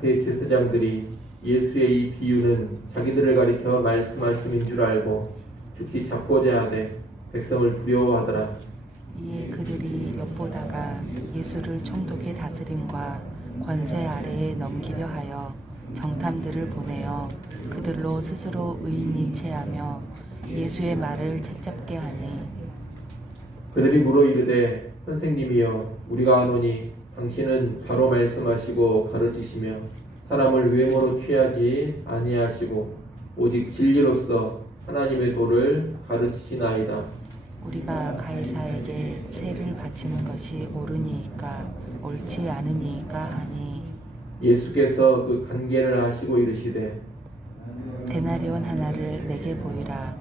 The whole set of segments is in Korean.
대제사장들이 예수의 이 비유는 자기들을 가리켜 말씀하심인 줄 알고 즉시 잡고자 하되 백성을 두려워하더라. 이에 그들이 엿보다가 예수를 총독의 다스림과 권세 아래에 넘기려 하여 정탐들을 보내어 그들로 스스로 의인이 체하며 예수의 말을 책잡게 하니, 그들이 물어 이르되 선생님이여 우리가 아노니 당신은 바로 말씀하시고 가르치시며 사람을 유행어로 취하지 아니하시고 오직 진리로서 하나님의 도를 가르치시나이다. 우리가 가이사에게 세를 바치는 것이 옳으니이까 옳지 않으니이까 하니, 예수께서 그 간계를 하시고 이르시되 데나리온 하나를 내게 보이라.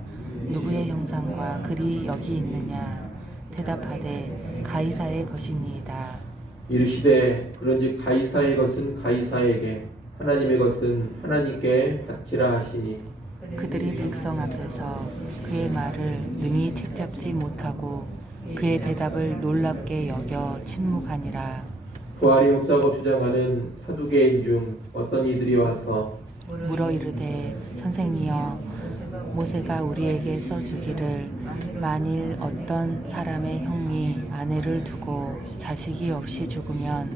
누구의 형상과 글이 여기 있느냐? 대답하되 가이사의 것이니이다. 이르시되 그런즉 가이사의 것은 가이사에게 하나님의 것은 하나님께 바치라 하시니, 그들이 백성 앞에서 그의 말을 능히 책잡지 못하고 그의 대답을 놀랍게 여겨 침묵하니라. 부활이 없다고 주장하는 사두개인 중 어떤 이들이 와서 물어 이르되 선생님이여, 모세가 우리에게 써주기를 만일 어떤 사람의 형이 아내를 두고 자식이 없이 죽으면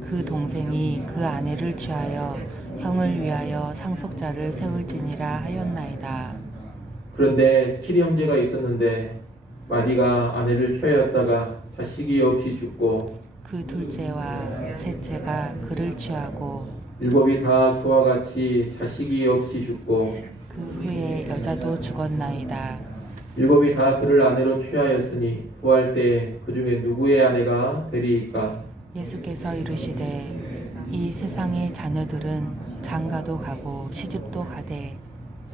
그 동생이 그 아내를 취하여 형을 위하여 상속자를 세울지니라 하였나이다. 그런데 7형제가 있었는데 마디가 아내를 취하였다가 자식이 없이 죽고 그 둘째와 셋째가 그를 취하고 7이 다 그와 같이 자식이 없이 죽고 그 후에 여자도 죽었나이다. 7이 다 그를 아내로 취하였으니 구할 때에 그 중에 누구의 아내가 되리이까? 예수께서 이르시되 이 세상의 자녀들은 장가도 가고 시집도 가되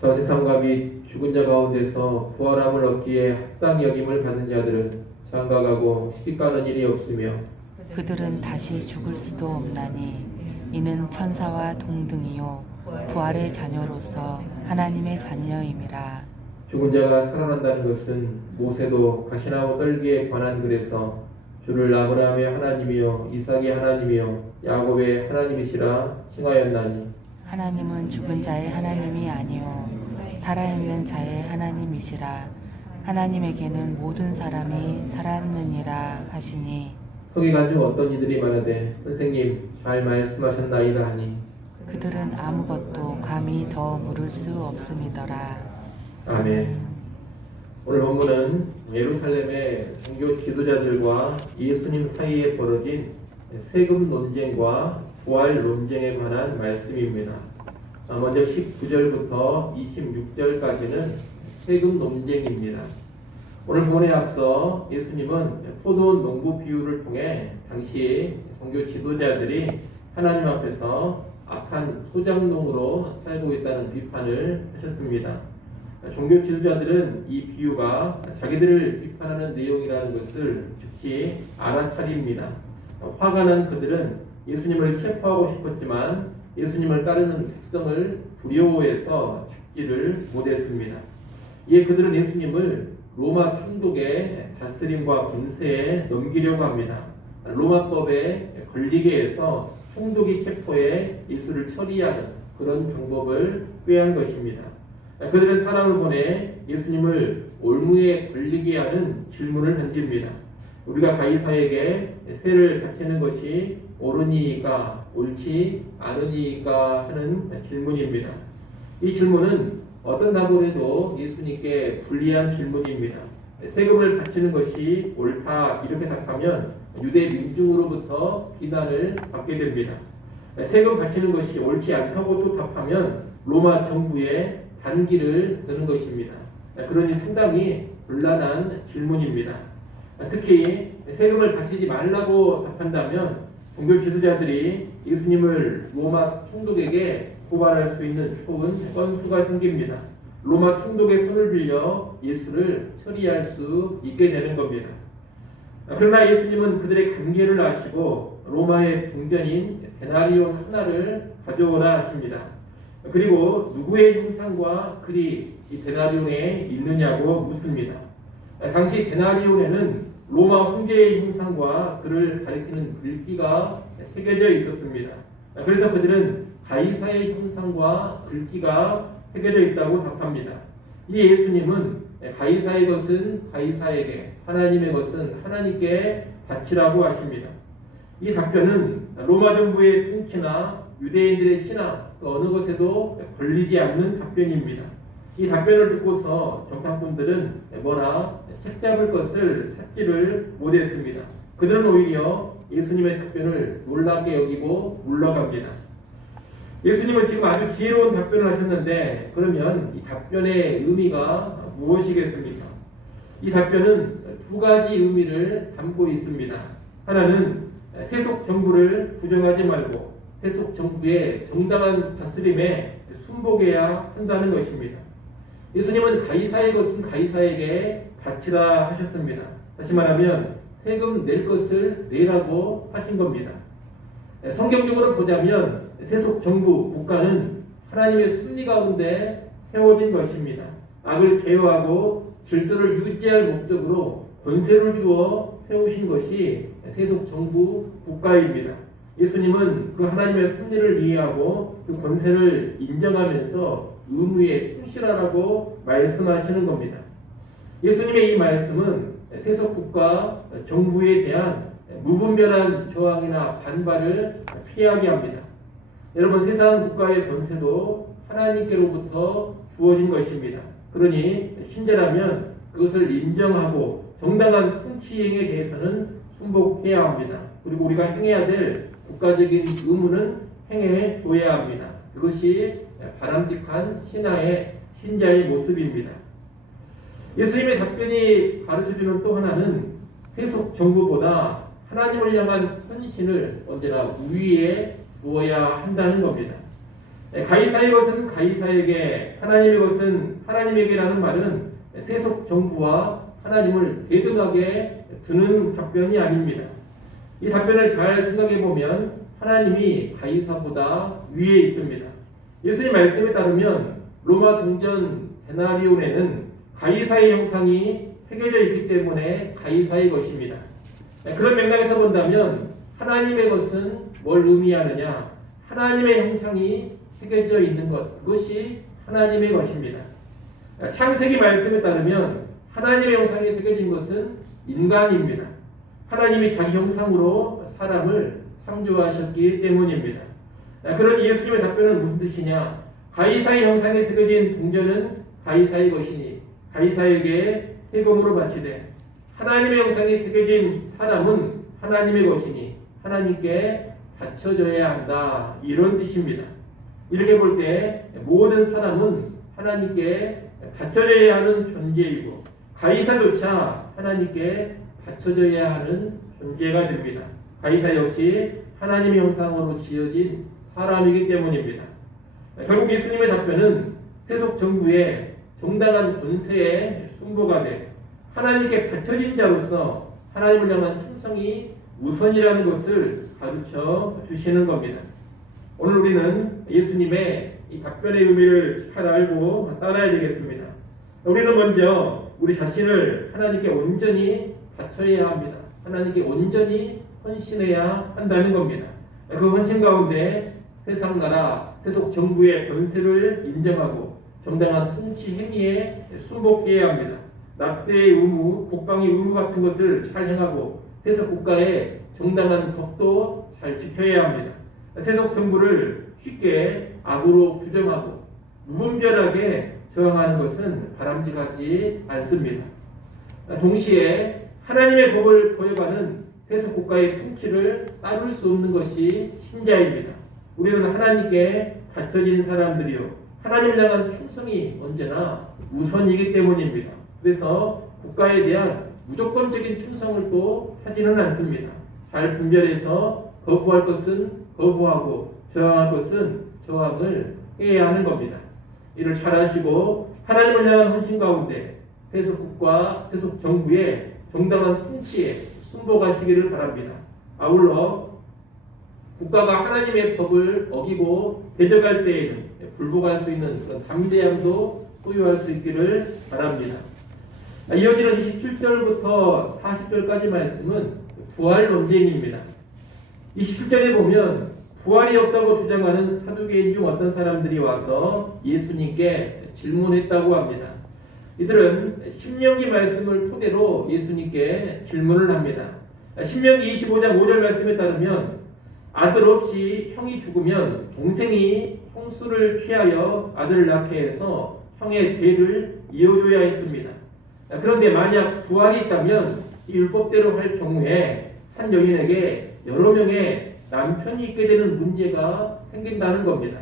저 세상과 및 죽은 자 가운데서 부활함을 얻기에 합당 여김을 받는 자들은 장가가고 시집가는 일이 없으며 그들은 다시 죽을 수도 없나니 이는 천사와 동등이요 부활의 자녀로서 하나님의 자녀임이라. 죽은 자가 살아난다는 것은 모세도 가시나무 떨기에 관한 글에서 주를 아브라함의 하나님이요 이삭의 하나님이요 야곱의 하나님이시라 칭하였나니, 하나님은 죽은 자의 하나님이 아니요 살아있는 자의 하나님이시라. 하나님에게는 모든 사람이 살았느니라 하시니, 서기관 중 어떤 이들이 말하되 선생님 잘 말씀하셨나이다 하니, 그들은 아무것도 감히 더 물을 수 없음이더라. 아멘. 오늘 본문은 예루살렘의 종교 지도자들과 예수님 사이에 벌어진 세금 논쟁과 부활 논쟁에 관한 말씀입니다. 먼저 19절부터 26절까지는 세금 논쟁입니다. 오늘 본문에 앞서 예수님은 포도원 농부 비유를 통해 당시 종교 지도자들이 하나님 앞에서 악한 소장농으로 살고 있다는 비판을 하셨습니다. 종교 지도자들은 이 비유가 자기들을 비판하는 내용이라는 것을 즉시 알아차립니다. 화가 난 그들은 예수님을 체포하고 싶었지만 예수님을 따르는 백성을 두려워해서 잡지를 못했습니다. 이에 그들은 예수님을 로마 총독의 다스림과 권세에 넘기려고 합니다. 로마법에 걸리게 해서 총독이 체포해 예수를 처리하는 그런 방법을 꾀한 것입니다. 그들은 사람을 보내 예수님을 올무에 걸리게 하는 질문을 던집니다. 우리가 가이사에게 세를 바치는 것이 옳으니까 옳지 않으니까 하는 질문입니다. 이 질문은 어떤 답을 해도 예수님께 불리한 질문입니다. 세금을 바치는 것이 옳다 이렇게 답하면 유대 민중으로부터 비난을 받게 됩니다. 세금 바치는 것이 옳지 않다고 또 답하면 로마 정부에 단기를 드는 것입니다. 그러니 상당히 곤란한 질문입니다. 특히 세금을 바치지 말라고 답한다면 종교 지도자들이 예수님을 로마 총독에게 고발할 수 있는 좋은 건수가 생깁니다. 로마 총독의 손을 빌려 예수를 처리할 수 있게 되는 겁니다. 그러나 예수님은 그들의 관계를 아시고 로마의 동전인 데나리온 하나를 가져오라 하십니다. 그리고 누구의 형상과 글이 이 데나리온에 있느냐고 묻습니다. 당시 데나리온에는 로마 황제의 형상과 글을 가리키는 글귀가 새겨져 있었습니다. 그래서 그들은 가이사의 형상과 글귀가 새겨져 있다고 답합니다. 이 예수님은 가이사의 것은 가이사에게, 하나님의 것은 하나님께 바치라고 하십니다. 이 답변은 로마 정부의 통치나 유대인들의 신앙 그 어느 것에도 걸리지 않는 답변입니다. 이 답변을 듣고서 정탐꾼들은 뭐나 책 잡을 것을 찾지를 못했습니다. 그들은 오히려 예수님의 답변을 놀랍게 여기고 물러갑니다. 예수님은 지금 아주 지혜로운 답변을 하셨는데 그러면 이 답변의 의미가 무엇이겠습니까? 이 답변은 두 가지 의미를 담고 있습니다. 하나는 세속 정부를 부정하지 말고 세속 정부의 정당한 다스림에 순복해야 한다는 것입니다. 예수님은 가이사의 것은 가이사에게 바치라 하셨습니다. 다시 말하면 세금 낼 것을 내라고 하신 겁니다. 성경적으로 보자면 세속 정부 국가는 하나님의 섭리 가운데 세워진 것입니다. 악을 제어하고 질서를 유지할 목적으로 권세를 주어 세우신 것이 세속 정부 국가입니다. 예수님은 그 하나님의 섭리를 이해하고 그 권세를 인정하면서 의무에 충실하라고 말씀하시는 겁니다. 예수님의 이 말씀은 세속 국가 정부에 대한 무분별한 저항이나 반발을 피하게 합니다. 여러분, 세상 국가의 권세도 하나님께로부터 주어진 것입니다. 그러니 신자라면 그것을 인정하고 정당한 통치행에 대해서는 순복해야 합니다. 그리고 우리가 행해야 될 국가적인 의무는 행해 줘야 합니다. 그것이 바람직한 신자의 모습입니다. 예수님의 답변이 가르쳐주는 또 하나는 세속 정부보다 하나님을 향한 헌신을 언제나 우위에 두어야 한다는 겁니다. 가이사의 것은 가이사에게, 하나님의 것은 하나님에게라는 말은 세속 정부와 하나님을 대등하게 두는 답변이 아닙니다. 이 답변을 잘 생각해 보면 하나님이 가이사보다 위에 있습니다. 예수님 말씀에 따르면 로마 동전 데나리온에는 가이사의 형상이 새겨져 있기 때문에 가이사의 것입니다. 그런 맥락에서 본다면 하나님의 것은 뭘 의미하느냐? 하나님의 형상이 새겨져 있는 것, 그것이 하나님의 것입니다. 창세기 말씀에 따르면 하나님의 형상이 새겨진 것은 인간입니다. 하나님이 자기 형상으로 사람을 창조하셨기 때문입니다. 그런 예수님의 답변은 무슨 뜻이냐? 가이사의 형상에 새겨진 동전은 가이사의 것이니 가이사에게 세금으로 바치되 하나님의 형상에 새겨진 사람은 하나님의 것이니 하나님께 바쳐져야 한다, 이런 뜻입니다. 이렇게 볼 때 모든 사람은 하나님께 바쳐져야 하는 존재이고 가이사조차 하나님께 바쳐져야 하는 존재가 됩니다. 가이사 역시 하나님의 형상으로 지어진 사람이기 때문입니다. 결국 예수님의 답변은 세속 정부의 정당한 권세에 순보가 돼 하나님께 바쳐진 자로서 하나님을 향한 충성이 우선이라는 것을 가르쳐 주시는 겁니다. 오늘 우리는 예수님의 이 답변의 의미를 잘 알고 따라야 되겠습니다. 우리는 먼저 우리 자신을 하나님께 온전히 바쳐야 합니다. 하나님께 온전히 헌신해야 한다는 겁니다. 그 헌신 가운데 세상 나라, 세속 정부의 권세를 인정하고 정당한 통치 행위에 순복해야 합니다. 납세의 의무, 국방의 의무 같은 것을 잘 행하고 세속 국가의 정당한 법도 잘 지켜야 합니다. 세속 정부를 쉽게 악으로 규정하고 무분별하게 저항하는 것은 바람직하지 않습니다. 동시에 하나님의 법을 거역하는 세속 국가의 통치를 따를 수 없는 것이 신자입니다. 우리는 하나님께 바쳐진 사람들이요, 하나님을 향한 충성이 언제나 우선이기 때문입니다. 그래서 국가에 대한 무조건적인 충성을 또 하지는 않습니다. 잘 분별해서 거부할 것은 거부하고 저항할 것은 저항을 해야 하는 겁니다. 이를 잘 하시고 하나님을 향한 헌신 가운데 세속국가, 세속정부의 정당한 통치에 순복하시기를 바랍니다. 아울러 국가가 하나님의 법을 어기고 대적할 때에는 불복할 수 있는 그런 담대함도 소유할 수 있기를 바랍니다. 이어지는 27절부터 40절까지 말씀은 부활 논쟁입니다. 27절에 보면 부활이 없다고 주장하는 사두개인 중 어떤 사람들이 와서 예수님께 질문했다고 합니다. 이들은 신명기 말씀을 토대로 예수님께 질문을 합니다. 신명기 25장 5절 말씀에 따르면 아들 없이 형이 죽으면 동생이 형수를 취하여 아들을 낳게 해서 형의 대를 이어줘야 했습니다. 그런데 만약 부활이 있다면 이 율법대로 할 경우에 한 여인에게 여러 명의 남편이 있게 되는 문제가 생긴다는 겁니다.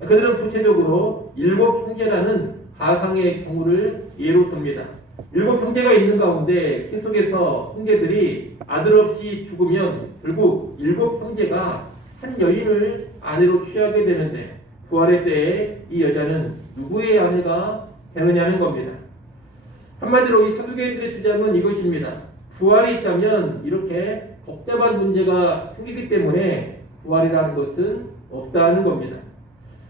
그들은 구체적으로 7 형제라는 가상의 경우를 예로 듭니다. 7 형제가 있는 가운데 계속해서 형제들이 아들 없이 죽으면 결국 7 형제가 한 여인을 아내로 취하게 되는데 부활의 때에 이 여자는 누구의 아내가 되느냐는 겁니다. 한마디로 이 사두개인들의 주장은 이것입니다. 부활이 있다면 이렇게 복잡한 문제가 생기기 때문에 부활이라는 것은 없다는 겁니다.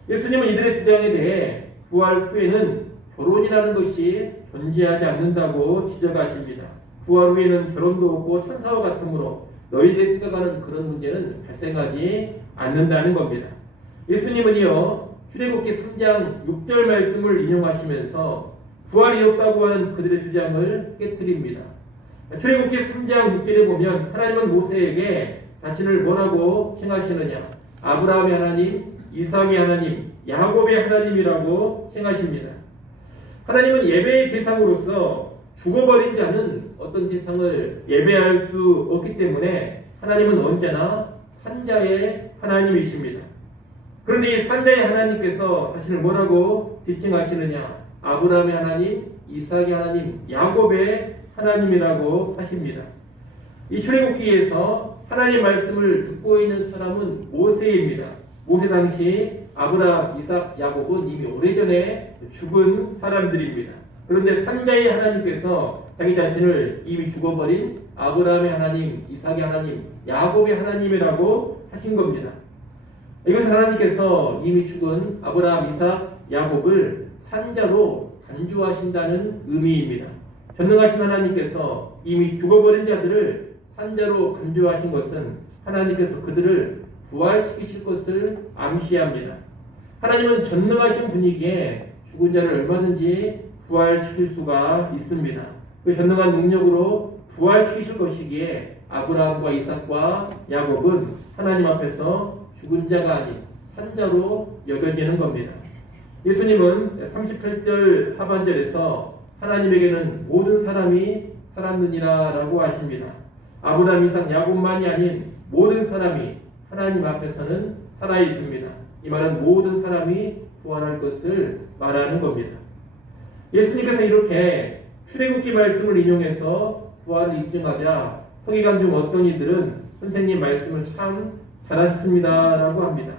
예수님은 이들의 주장에 대해 부활 후에는 결혼이라는 것이 존재하지 않는다고 지적하십니다. 부활 후에는 결혼도 없고 천사와 같으므로 너희들이 생각하는 그런 문제는 발생하지 않는다는 겁니다. 예수님은요, 출애굽기 3장 6절 말씀을 인용하시면서 부활이 없다고 하는 그들의 주장을 깨뜨립니다. 출애굽기 3장 6절에 보면 하나님은 모세에게 자신을 뭐라고 칭하시느냐? 아브라함의 하나님, 이삭의 하나님, 야곱의 하나님이라고 칭하십니다. 하나님은 예배의 대상으로서 죽어버린 자는 어떤 대상을 예배할 수 없기 때문에 하나님은 언제나 산자의 하나님이십니다. 그런데 이 산자의 하나님께서 자신을 뭐라고 지칭하시느냐? 아브라함의 하나님, 이삭의 하나님, 야곱의 하나님이라고 하십니다. 이 출애굽기에서 하나님 말씀을 듣고 있는 사람은 모세입니다. 모세 당시 아브라함, 이삭, 야곱은 이미 오래전에 죽은 사람들입니다. 그런데 산자의 하나님께서 자기 자신을 이미 죽어버린 아브라함의 하나님, 이삭의 하나님, 야곱의 하나님이라고 하신 겁니다. 이것은 하나님께서 이미 죽은 아브라함, 이삭, 야곱을 산자로 간주하신다는 의미입니다. 전능하신 하나님께서 이미 죽어버린 자들을 산자로 간주하신 것은 하나님께서 그들을 부활시키실 것을 암시합니다. 하나님은 전능하신 분이기에 죽은 자를 얼마든지 부활시킬 수가 있습니다. 그 전능한 능력으로 부활시키실 것이기에 아브라함과 이삭과 야곱은 하나님 앞에서 죽은 자가 아닌 산자로 여겨지는 겁니다. 예수님은 38절 하반절에서 하나님에게는 모든 사람이 살았느니라 라고 하십니다. 아브라함, 이삭, 야곱만이 아닌 모든 사람이 하나님 앞에서는 살아 있습니다. 이 말은 모든 사람이 부활할 것을 말하는 겁니다. 예수님께서 이렇게 출애굽기 말씀을 인용해서 부활을 입증하자 서기관 중 어떤 이들은 선생님 말씀을 참 잘하셨습니다 라고 합니다.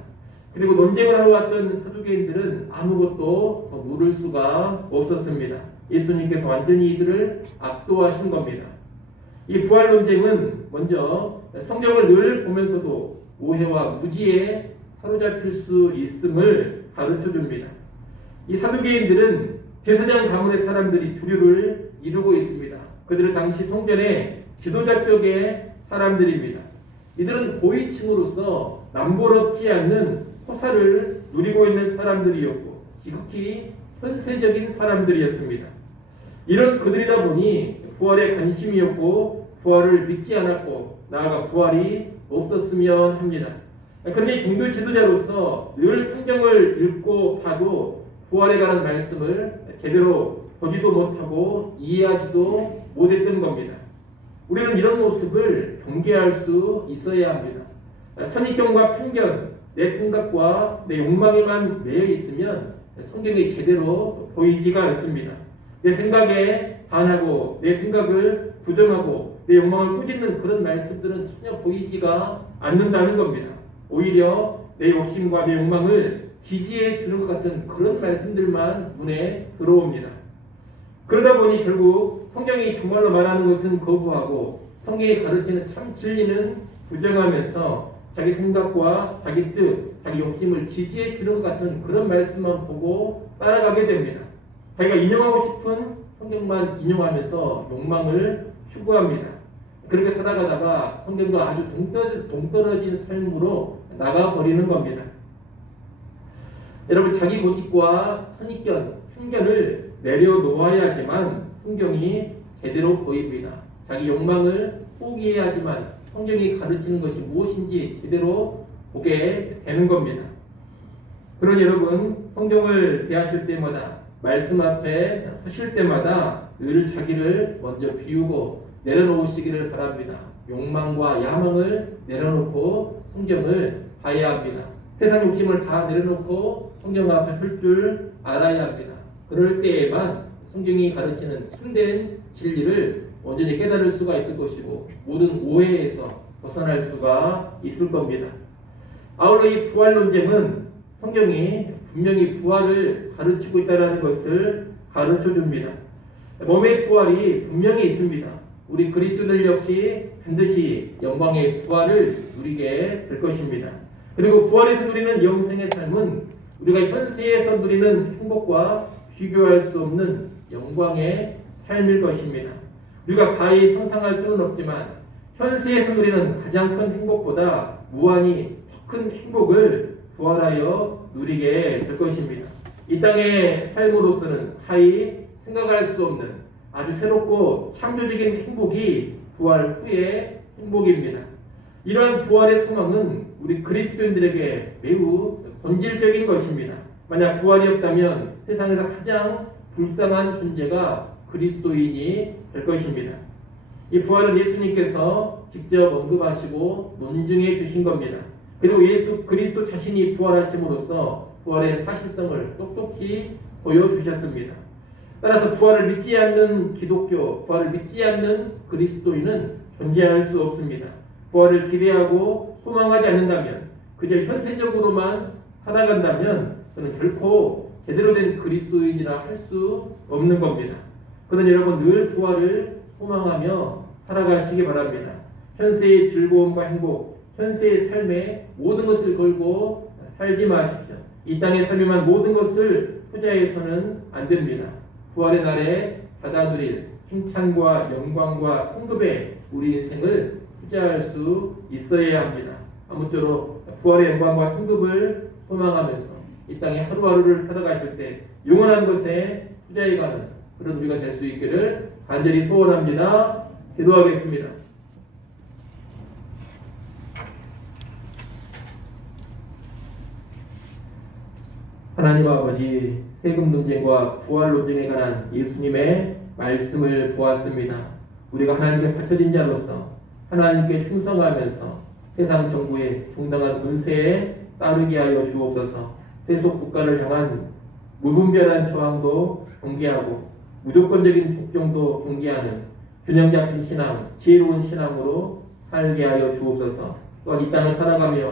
그리고 논쟁을 하러 왔던 사두개인들은 아무것도 더 물을 수가 없었습니다. 예수님께서 완전히 이들을 압도하신 겁니다. 이 부활 논쟁은 먼저 성경을 늘 보면서도 오해와 무지에 사로잡힐 수 있음을 가르쳐 줍니다. 이 사두개인들은 제사장 가문의 사람들이 주류를 이루고 있습니다. 그들은 당시 성전의 지도자격의 사람들입니다. 이들은 고위층으로서 남부럽지 않는 호사를 누리고 있는 사람들이었고 지극히 현세적인 사람들이었습니다. 이런 그들이다 보니 부활에 관심이 없고 부활을 믿지 않았고 나아가 부활이 없었으면 합니다. 그런데 종교 지도자로서 늘 성경을 읽고 봐도 부활에 관한 말씀을 제대로 보지도 못하고 이해하지도 못했던 겁니다. 우리는 이런 모습을 경계할 수 있어야 합니다. 선입견과 편견, 내 생각과 내 욕망에만 매여 있으면 성경이 제대로 보이지가 않습니다. 내 생각에 반하고 내 생각을 부정하고 내 욕망을 꾸짖는 그런 말씀들은 전혀 보이지가 않는다는 겁니다. 오히려 내 욕심과 내 욕망을 지지해 주는 것 같은 그런 말씀들만 눈에 들어옵니다. 그러다 보니 결국 성경이 정말로 말하는 것은 거부하고 성경이 가르치는 참 진리는 부정하면서 자기 생각과 자기 뜻, 자기 욕심을 지지해 주는 것 같은 그런 말씀만 보고 따라가게 됩니다. 자기가 인용하고 싶은 성경만 인용하면서 욕망을 추구합니다. 그렇게 살아가다가 성경과 아주 동떨어진 삶으로 나가버리는 겁니다. 여러분, 자기 고집과 선입견, 편견을 내려놓아야지만 성경이 제대로 보입니다. 자기 욕망을 포기해야지만 성경이 가르치는 것이 무엇인지 제대로 보게 되는 겁니다. 그러니 여러분, 성경을 대하실 때마다, 말씀 앞에 서실 때마다 늘 자기를 먼저 비우고 내려놓으시기를 바랍니다. 욕망과 야망을 내려놓고 성경을 봐야 합니다. 세상 욕심을 다 내려놓고 성경 앞에 설 줄 알아야 합니다. 그럴 때에만 성경이 가르치는 참된 진리를 온전히 깨달을 수가 있을 것이고 모든 오해에서 벗어날 수가 있을 겁니다. 아울러 이 부활 논쟁은 성경이 분명히 부활을 가르치고 있다는 것을 가르쳐 줍니다. 몸의 부활이 분명히 있습니다. 우리 그리스도들 역시 반드시 영광의 부활을 누리게 될 것입니다. 그리고 부활에서 누리는 영생의 삶은 우리가 현세에서 누리는 행복과 비교할 수 없는 영광의 삶일 것입니다. 우리가 가히 상상할 수는 없지만 현세에서 누리는 가장 큰 행복보다 무한히 더 큰 행복을 부활하여 누리게 될 것입니다. 이 땅의 삶으로서는 가히 생각할 수 없는 아주 새롭고 창조적인 행복이 부활 후의 행복입니다. 이러한 부활의 소망은 우리 그리스도인들에게 매우 본질적인 것입니다. 만약 부활이 없다면 세상에서 가장 불쌍한 존재가 그리스도인이 될 것입니다. 이 부활은 예수님께서 직접 언급하시고 논증해 주신 겁니다. 그리고 예수 그리스도 자신이 부활하심으로써 부활의 사실성을 똑똑히 보여주셨습니다. 따라서 부활을 믿지 않는 기독교, 부활을 믿지 않는 그리스도인은 존재할 수 없습니다. 부활을 기대하고 소망하지 않는다면, 그저 현세적으로만 살아간다면 그는 결코 제대로 된 그리스도인이라 할 수 없는 겁니다. 그러니 여러분 늘 부활을 소망하며 살아가시기 바랍니다. 현세의 즐거움과 행복, 현세의 삶에 모든 것을 걸고 살지 마십시오. 이 땅의 삶에만 모든 것을 투자해서는 안 됩니다. 부활의 날에 받아 누릴 칭찬과 영광과 성급에 우리 인생을 투자할 수 있어야 합니다. 아무쪼록 부활의 영광과 성급을 소망하면서 이 땅의 하루하루를 살아가실 때 영원한 것에 투자해가는 그런 우리가 될 수 있기를 간절히 소원합니다. 기도하겠습니다. 하나님 아버지, 세금 논쟁과 부활 논쟁에 관한 예수님의 말씀을 보았습니다. 우리가 하나님께 바쳐진 자로서 하나님께 충성하면서 세상 정부의 정당한 권세에 따르게 하여 주옵소서. 세속 국가를 향한 무분별한 저항도 경계하고 무조건적인 복종도 경계하는 균형 잡힌 신앙, 지혜로운 신앙으로 살게 하여 주옵소서. 또한 이 땅을 살아가며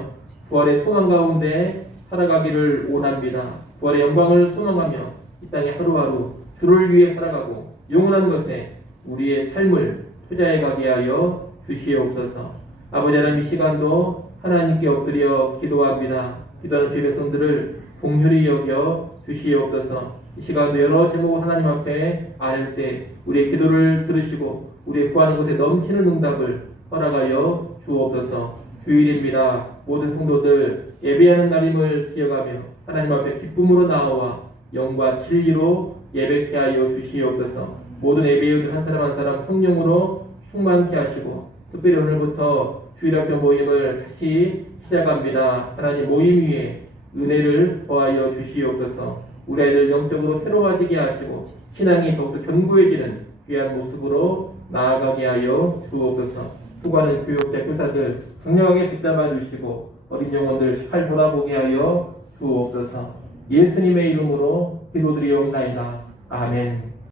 부활의 소망 가운데 살아가기를 원합니다. 부활의 영광을 소망하며 이 땅에 하루하루 주를 위해 살아가고 영원한 것에 우리의 삶을 투자해 가게 하여 주시옵소서. 아버지 하나님, 이 시간도 하나님께 엎드려 기도합니다. 기도하는 주의 백성들을 긍휼히 여겨 주시옵소서. 이 시간도 여러 제목을 하나님 앞에 아뢰 때 우리의 기도를 들으시고 우리의 구하는 곳에 넘치는 응답을 허락하여 주옵소서. 주일입니다. 모든 성도들 예배하는 날임을 기억하며 하나님 앞에 기쁨으로 나아와 영과 진리로 예배케 하여 주시옵소서. 모든 예배의들 한 사람 한 사람 성령으로 충만케 하시고 특별히 오늘부터 주일학교 모임을 다시 시작합니다. 하나님 모임 위에 은혜를 더하여 주시옵소서. 우리 아이들 영적으로 새로워지게 하시고 신앙이 더욱더 견고해지는 귀한 모습으로 나아가게 하여 주옵소서. 수고하는 교육자 교사들 강력하게 붙잡아 주시고 어린 영혼들 잘 돌아보게 하여 주옵소서. 예수님의 이름으로 기도드리옵나이다. 아멘.